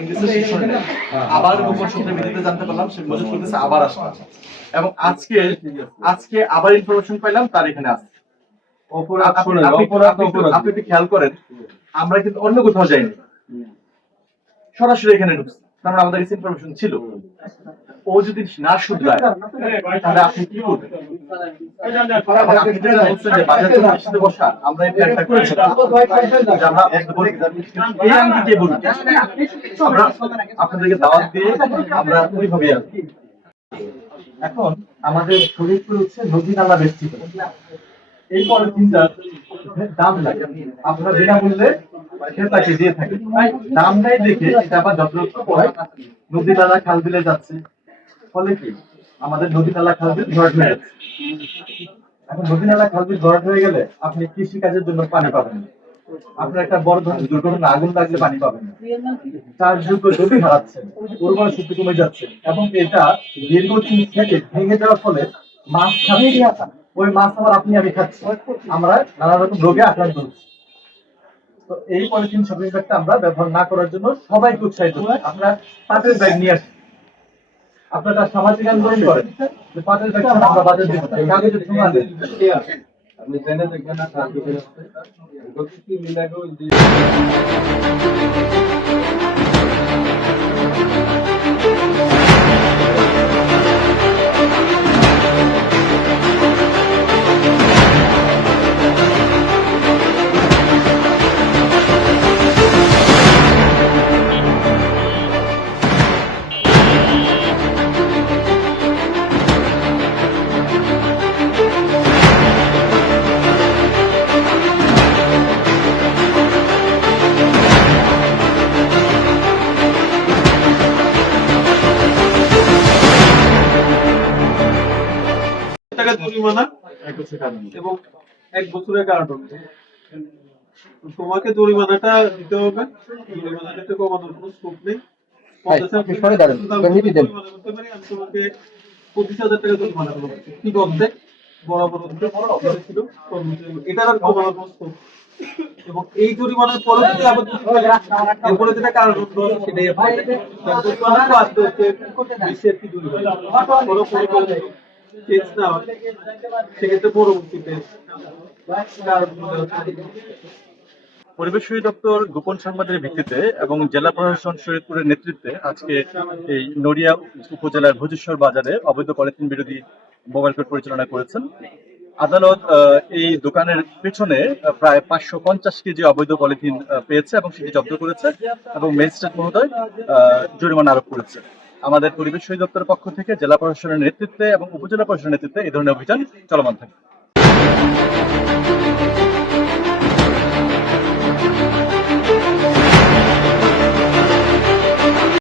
ইংলিশে। আবার গোপন সূত্রের ভিত্তিতে জানতে পারলাম সে মজুদ করতেছে আবার আসবে এবং আজকে আজকে আবার ইনফরমেশন পাইলাম তার এখানে আপনি- খেয়াল করেন আমরা কিন্তু অন্য কোথাও যাইনি। সরাসরি এখানে ঢুকছি। তার আমাদের ইনফরমেশন ছিল। ও যদি না থেকে আপনাদেরকে দাওয়াত দিয়ে আমরা ওইভাবে এখন আমাদের শরীরপুর হচ্ছে নদী নালা বেষ্টিত। এই পলিথিনটার দাম লাগে। আপনারা বিনামূল্যে ক্রেতাকে দিয়ে থাকেন। দাম নাই দেখে আবার যত্রতত্র পরে নদী নালা খাল বিলে যাচ্ছে। ফলে কি? আমাদের নদী নালা খাল বিল ভরাট হয়ে যাচ্ছে এখন নদী নালা খাল বিল ভরাট হয়ে গেলে আপনি কৃষি কাজের জন্য পানি পাবেন না। আপনার একটা বড় ধরনের দুর্ঘটনা, আগুন লাগলে পানি পাবেন না। চাষযোগ্য জমি হারাচ্ছেন, উর্বর শক্তি কমে যাচ্ছে এবং এটা দীর্ঘদিন থেকে ভেঙে যাওয়ার ফলে মাছ খাচ্ছে ওই মাছ আবার আপনি আমি খাচ্ছি। আমরা নানা রকম রোগে আক্রান্ত হচ্ছি। তো এই পলিথিন শপিং ব্যাগটা আমরা ব্যবহার না করার জন্য সবাইকে উৎসাহিত আপনারা পাটের ব্যাগ নিয়ে আসেন। আপনারা সামাজিক আন্দোলন করেন পাটের ব্যবসা আমরা বাজার দিব না। কাগজের ঠোঙা দেন। আপনি জেনে দেখবেন না কাজ করে গতি মিলাগো টাকা জরিমানা এবং এক বছরের কারাদণ্ড তোমাকে জরিমানাটা দিতে হবে। জরিমানাটা তো কমানোর কোনো স্কোপ নেই। পঞ্চাশ আপনি সরে দাঁড়ান, টাকা দেন। জরিমানা করতে পারি, আমি তোমাকে পঁচিশ হাজার টাকা জরিমানা করব। কি করতে? বরাবর ছিল এটার আর কমানোর কোনো scope এবং এই জরিমানার পরে যদি আবার এরপরে যেটা কারাদণ্ড সেটাই জরিমানা তো আসতে হচ্ছে বিশ্বের কি জরিমানা? সেক্ষেত্রে পরবর্তীতে কারাদণ্ড পরিবেশ গোপন সংবাদের ভিত্তিতে এবং জেলা প্রশাসন শরীয়তপুরের নেতৃত্বে আজকে এই নড়িয়া উপজেলার বাজারে অবৈধ পলিথিন বিরোধী মোবাইল কোর্ট পরিচালনা করেছেন। আদালত এই দোকানের পেছনে প্রায় পাঁচশো পঞ্চাশ কেজি অবৈধ পলিথিন পেয়েছে এবং সেটি জব্দ করেছে এবং ম্যাজিস্ট্রেট মহোদয় জরিমানা আরোপ করেছে। আমাদের পরিবেশ অধিদপ্তরের পক্ষ থেকে জেলা প্রশাসনের নেতৃত্বে এবং উপজেলা প্রশাসনের নেতৃত্বে এই ধরনের অভিযান চলমান থাকে।